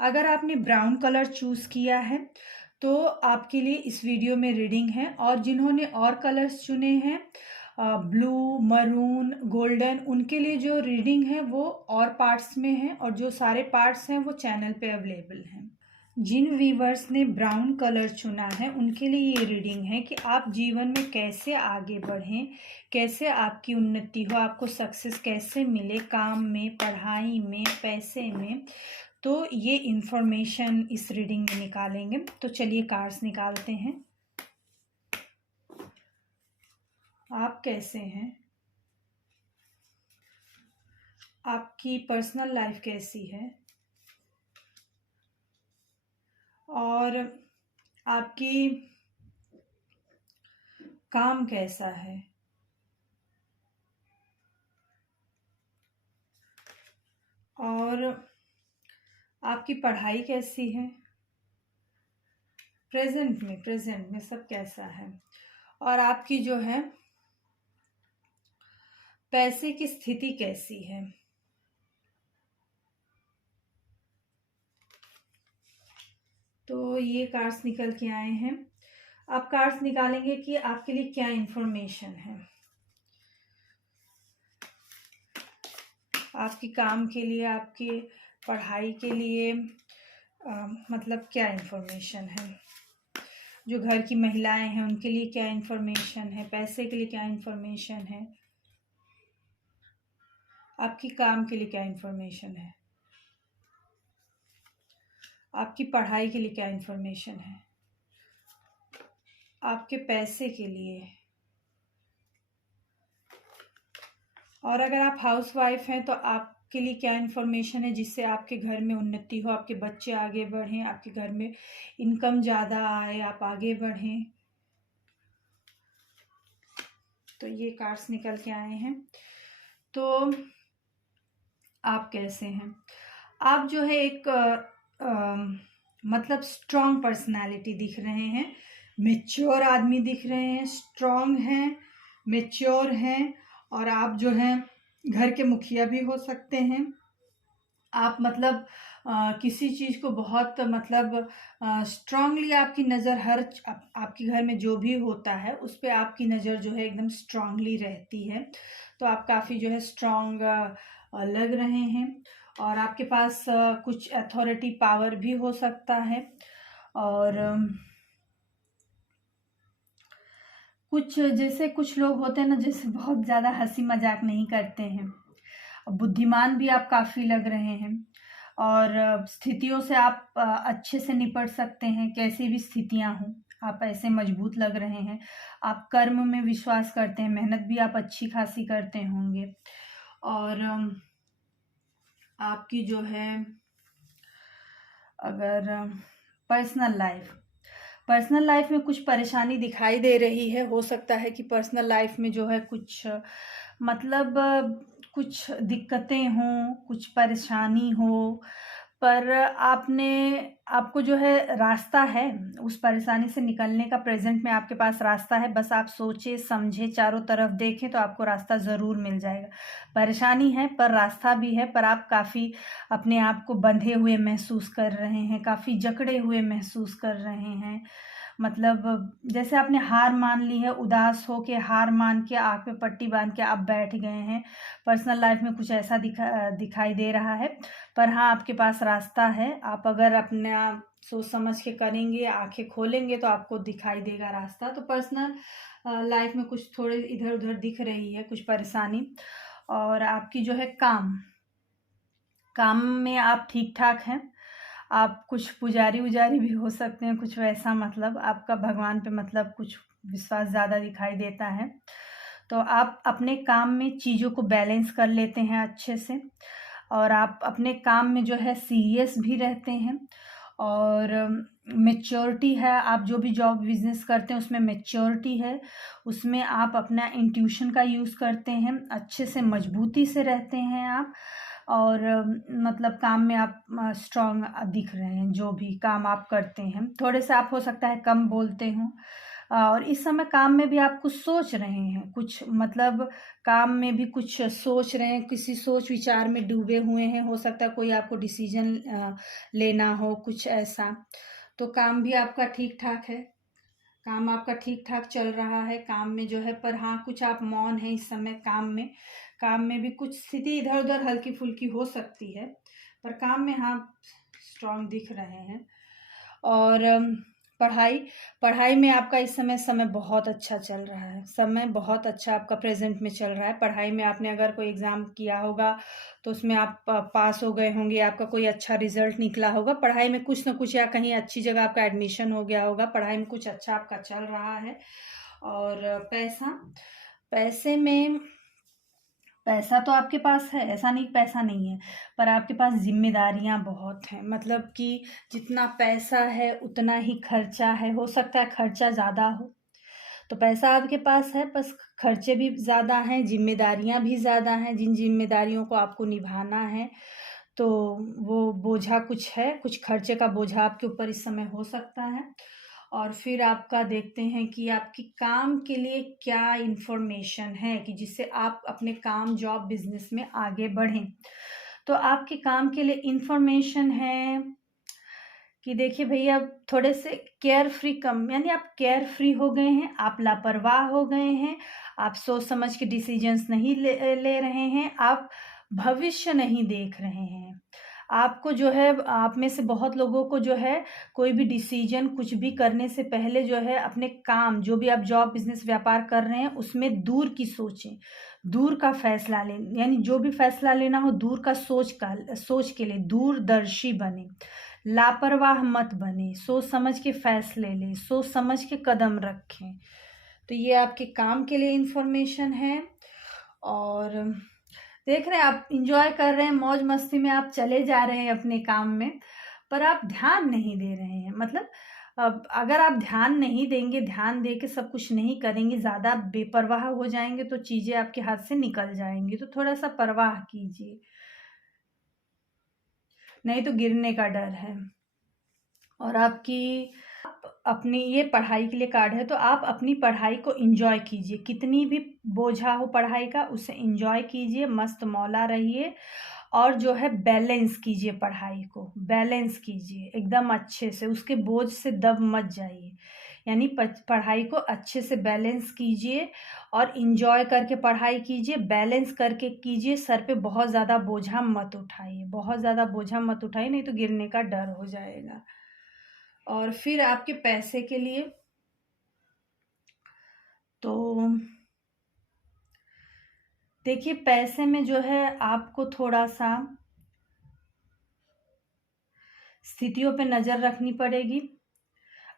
अगर आपने brown colour choose किया है तो आपके लिए इस वीडियो में रीडिंग है, और जिन्होंने और कलर्स चुने हैं ब्लू, मरून, गोल्डन, उनके लिए जो रीडिंग है वो और पार्ट्स में है, और जो सारे पार्ट्स हैं वो चैनल पे अवेलेबल हैं। जिन वीवर्स ने ब्राउन कलर चुना है उनके लिए ये रीडिंग है कि आप जीवन में कैसे आगे बढ़ें, कैसे आपकी उन्नति हो, आपको सक्सेस कैसे मिले, काम में, पढ़ाई में, पैसे में। तो ये इंफॉर्मेशन इस रीडिंग में निकालेंगे। तो चलिए कार्ड्स निकालते हैं। आप कैसे हैं, आपकी पर्सनल लाइफ कैसी है, और आपकी काम कैसा है, और आपकी पढ़ाई कैसी है, प्रेजेंट में सब कैसा है, और आपकी जो है पैसे की स्थिति कैसी है। तो ये कार्ड्स निकल के आए हैं। आप कार्ड्स निकालेंगे कि आपके लिए क्या इंफॉर्मेशन है, आपके काम के लिए, आपकी पढ़ाई के लिए, मतलब क्या इंफॉर्मेशन है। जो घर की महिलाएं हैं उनके लिए क्या इंफॉर्मेशन है, पैसे के लिए क्या इंफॉर्मेशन है, आपकी काम के लिए क्या इंफॉर्मेशन है, आपकी पढ़ाई के लिए क्या इंफॉर्मेशन है, आपके पैसे के लिए, और अगर आप हाउसवाइफ हैं तो आपके लिए क्या इन्फॉर्मेशन है जिससे आपके घर में उन्नति हो, आपके बच्चे आगे बढ़ें, आपके घर में इनकम ज़्यादा आए, आप आगे बढ़ें। तो ये कार्ड्स निकल के आए हैं। तो आप कैसे हैं, आप जो है एक मतलब स्ट्रॉन्ग पर्सनालिटी दिख रहे हैं, मैच्योर आदमी दिख रहे हैं, स्ट्रॉन्ग हैं, मैच्योर हैं, और आप जो हैं घर के मुखिया भी हो सकते हैं। आप मतलब किसी चीज़ को बहुत मतलब स्ट्रांगली आपकी नज़र आपके घर में जो भी होता है उस पर आपकी नज़र जो है एकदम स्ट्रांगली रहती है। तो आप काफ़ी जो है स्ट्रांग लग रहे हैं, और आपके पास कुछ अथॉरिटी पावर भी हो सकता है, और कुछ जैसे कुछ लोग होते हैं ना, जैसे बहुत ज़्यादा हंसी मजाक नहीं करते हैं। बुद्धिमान भी आप काफ़ी लग रहे हैं, और स्थितियों से आप अच्छे से निपट सकते हैं, कैसी भी स्थितियां हों आप ऐसे मजबूत लग रहे हैं। आप कर्म में विश्वास करते हैं, मेहनत भी आप अच्छी खासी करते होंगे, और आपकी जो है अगर पर्सनल लाइफ में कुछ परेशानी दिखाई दे रही है, हो सकता है कि पर्सनल लाइफ में जो है कुछ मतलब कुछ दिक्कतें हों, कुछ परेशानी हो, पर आपको जो है रास्ता है उस परेशानी से निकलने का। प्रेजेंट में आपके पास रास्ता है, बस आप सोचे समझे, चारों तरफ देखें तो आपको रास्ता ज़रूर मिल जाएगा। परेशानी है पर रास्ता भी है, पर आप काफ़ी अपने आप को बंधे हुए महसूस कर रहे हैं, काफ़ी जकड़े हुए महसूस कर रहे हैं। मतलब जैसे आपने हार मान ली है, उदास हो के हार मान के आँख पे पट्टी बांध के आप बैठ गए हैं। पर्सनल लाइफ में कुछ ऐसा दिखाई दे रहा है, पर हाँ आपके पास रास्ता है। आप अगर अपना सोच समझ के करेंगे, आंखें खोलेंगे तो आपको दिखाई देगा रास्ता। तो पर्सनल लाइफ में कुछ थोड़े इधर उधर दिख रही है कुछ परेशानी, और आपकी जो है काम में आप ठीक ठाक हैं। आप कुछ पुजारी उजारी भी हो सकते हैं, कुछ वैसा, मतलब आपका भगवान पे मतलब कुछ विश्वास ज़्यादा दिखाई देता है। तो आप अपने काम में चीज़ों को बैलेंस कर लेते हैं अच्छे से, और आप अपने काम में जो है सीरियस भी रहते हैं, और मैच्योरिटी है। आप जो भी जॉब बिजनेस करते हैं उसमें मैच्योरिटी है, उसमें आप अपना इंट्यूशन का यूज़ करते हैं, अच्छे से मजबूती से रहते हैं आप, और मतलब काम में आप स्ट्रांग दिख रहे हैं। जो भी काम आप करते हैं, थोड़े से आप हो सकता है कम बोलते हों, और इस समय काम में भी आप कुछ सोच रहे हैं, कुछ मतलब काम में भी कुछ सोच रहे हैं, किसी सोच विचार में डूबे हुए हैं। हो सकता है कोई आपको डिसीजन लेना हो, कुछ ऐसा। तो काम भी आपका ठीक ठाक है, काम आपका ठीक ठाक चल रहा है काम में जो है। पर हाँ, कुछ आप मौन हैं इस समय काम में भी कुछ स्थिति इधर उधर हल्की फुल्की हो सकती है, पर काम में हाँ स्ट्रांग दिख रहे हैं। और पढ़ाई पढ़ाई में आपका इस समय बहुत अच्छा चल रहा है, समय बहुत अच्छा आपका प्रेजेंट में चल रहा है। पढ़ाई में आपने अगर कोई एग्ज़ाम किया होगा तो उसमें आप पास हो गए होंगे, आपका कोई अच्छा रिजल्ट निकला होगा। पढ़ाई में कुछ ना कुछ या कहीं अच्छी जगह आपका एडमिशन हो गया होगा, पढ़ाई में कुछ अच्छा आपका चल रहा है। और पैसे में पैसा तो आपके पास है, ऐसा नहीं पैसा नहीं है, पर आपके पास ज़िम्मेदारियाँ बहुत हैं। मतलब कि जितना पैसा है उतना ही खर्चा है, हो सकता है खर्चा ज़्यादा हो। तो पैसा आपके पास है, बस खर्चे भी ज़्यादा हैं, ज़िम्मेदारियाँ भी ज़्यादा हैं। जिन ज़िम्मेदारियों को आपको निभाना है, तो वो बोझा कुछ है, कुछ खर्चे का बोझा आपके ऊपर इस समय हो सकता है। और फिर आपका देखते हैं कि आपकी काम के लिए क्या इन्फॉर्मेशन है कि जिससे आप अपने काम, जॉब, बिज़नेस में आगे बढ़ें। तो आपके काम के लिए इन्फॉर्मेशन है कि देखिए भैया, थोड़े से केयर फ्री कम, यानी आप केयर फ्री हो गए हैं, आप लापरवाह हो गए हैं, आप सोच समझ के डिसीजंस नहीं ले रहे हैं, आप भविष्य नहीं देख रहे हैं। आपको जो है, आप में से बहुत लोगों को जो है, कोई भी डिसीजन कुछ भी करने से पहले जो है अपने काम, जो भी आप जॉब, बिजनेस, व्यापार कर रहे हैं उसमें दूर की सोचें, दूर का फैसला लें। यानी जो भी फैसला लेना हो दूर का सोच के लिए दूरदर्शी बने, लापरवाह मत बने, सोच समझ के फैसले लें, सोच समझ के कदम रखें। तो ये आपके काम के लिए इन्फॉर्मेशन है। और देख रहे हैं आप इंजॉय कर रहे हैं, मौज मस्ती में आप चले जा रहे हैं अपने काम में, पर आप ध्यान नहीं दे रहे हैं। मतलब अब अगर आप ध्यान नहीं देंगे, ध्यान दे के सब कुछ नहीं करेंगे, ज़्यादा बेपरवाह हो जाएंगे तो चीज़ें आपके हाथ से निकल जाएंगी। तो थोड़ा सा परवाह कीजिए, नहीं तो गिरने का डर है। और अपनी ये पढ़ाई के लिए कार्ड है, तो आप अपनी पढ़ाई को एंजॉय कीजिए। कितनी भी बोझा हो पढ़ाई का, उसे एंजॉय कीजिए, मस्त मौला रहिए। और जो है बैलेंस कीजिए, पढ़ाई को बैलेंस कीजिए एकदम अच्छे से, उसके बोझ से दब मत जाइए। यानी पढ़ाई को अच्छे से बैलेंस कीजिए और एंजॉय करके पढ़ाई कीजिए, बैलेंस करके कीजिए। सर पे बहुत ज़्यादा बोझा मत उठाइए, बहुत ज़्यादा बोझा मत उठाइए, नहीं तो गिरने का डर हो जाएगा। और फिर आपके पैसे के लिए, तो देखिए पैसे में जो है आपको थोड़ा सा स्थितियों पे नज़र रखनी पड़ेगी।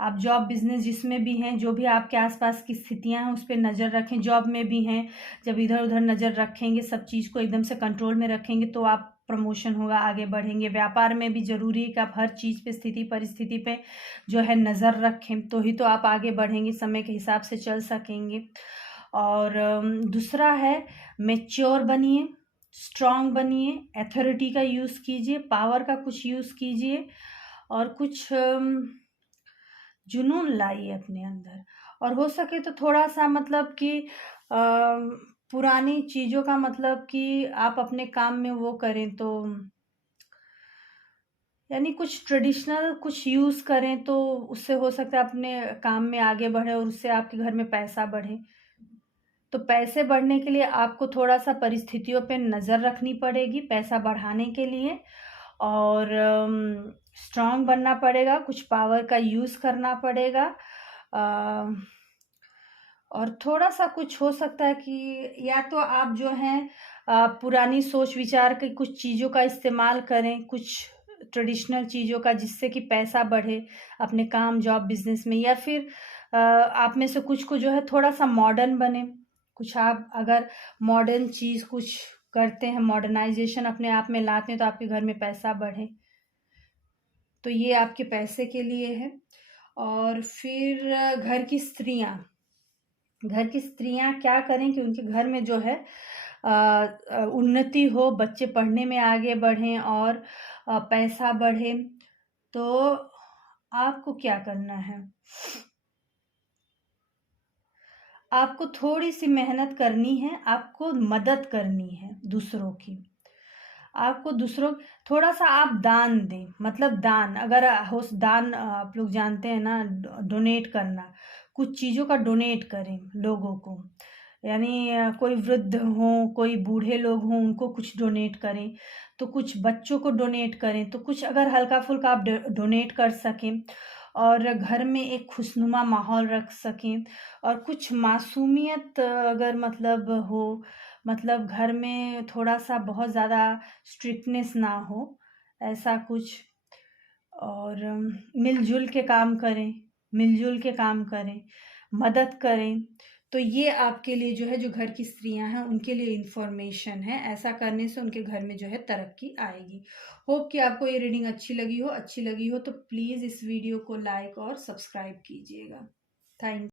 आप जॉब, बिजनेस जिसमें भी हैं, जो भी आपके आसपास की स्थितियां हैं उस पर नज़र रखें। जॉब में भी हैं, जब इधर उधर नज़र रखेंगे, सब चीज़ को एकदम से कंट्रोल में रखेंगे तो आप प्रमोशन होगा, आगे बढ़ेंगे। व्यापार में भी ज़रूरी है कि आप हर चीज़ पे, स्थिति परिस्थिति पे जो है नज़र रखें, तो ही तो आप आगे बढ़ेंगे, समय के हिसाब से चल सकेंगे। और दूसरा है मैच्योर बनिए, स्ट्रांग बनिए, अथॉरिटी का यूज़ कीजिए, पावर का कुछ यूज़ कीजिए और कुछ जुनून लाइए अपने अंदर। और हो सके तो थोड़ा सा मतलब कि पुरानी चीज़ों का मतलब कि आप अपने काम में वो करें, तो यानी कुछ ट्रेडिशनल कुछ यूज़ करें, तो उससे हो सकता है अपने काम में आगे बढ़े और उससे आपके घर में पैसा बढ़े। तो पैसे बढ़ने के लिए आपको थोड़ा सा परिस्थितियों पे नज़र रखनी पड़ेगी पैसा बढ़ाने के लिए। और स्ट्रांग बनना पड़ेगा, कुछ पावर का यूज़ करना पड़ेगा। और थोड़ा सा कुछ हो सकता है कि या तो आप जो हैं पुरानी सोच विचार की कुछ चीज़ों का इस्तेमाल करें, कुछ ट्रेडिशनल चीज़ों का, जिससे कि पैसा बढ़े अपने काम, जॉब, बिजनेस में। या फिर आप में से कुछ को जो है थोड़ा सा मॉडर्न बने, कुछ आप अगर मॉडर्न चीज़ कुछ करते हैं, मॉडर्नाइजेशन अपने आप में लाते हैं, तो आपके घर में पैसा बढ़े। तो ये आपके पैसे के लिए है। और फिर घर की स्त्रियां क्या करें कि उनके घर में जो है उन्नति हो, बच्चे पढ़ने में आगे बढ़ें और पैसा बढ़े। तो आपको क्या करना है, आपको थोड़ी-सी मेहनत करनी है, आपको मदद करनी है दूसरों की। आपको दूसरों थोड़ा-सा आप दान दें, मतलब दान अगर दान आप लोग जानते हैं ना, डोनेट करना, कुछ चीज़ों का डोनेट करें लोगों को। यानी कोई वृद्ध हों, कोई बूढ़े लोग हों, उनको कुछ डोनेट करें, तो कुछ बच्चों को डोनेट करें, तो कुछ अगर हल्का-फुल्का आप डोनेट कर सकें और घर में एक खुशनुमा माहौल रख सकें और कुछ मासूमियत अगर मतलब हो, मतलब घर में थोड़ा-सा बहुत ज़्यादा स्ट्रिक्टनेस ना हो, ऐसा कुछ। और मिल-जुल के काम करें, मिल-जुल के काम करें, मदद करें। तो ये आपके लिए जो है, जो घर की स्त्रियाँ हैं, उनके लिए इन्फॉर्मेशन है। ऐसा करने से उनके घर में जो है तरक्की आएगी। होप कि आपको ये रीडिंग अच्छी लगी हो तो प्लीज़ इस वीडियो को लाइक और सब्सक्राइब कीजिएगा। थैंक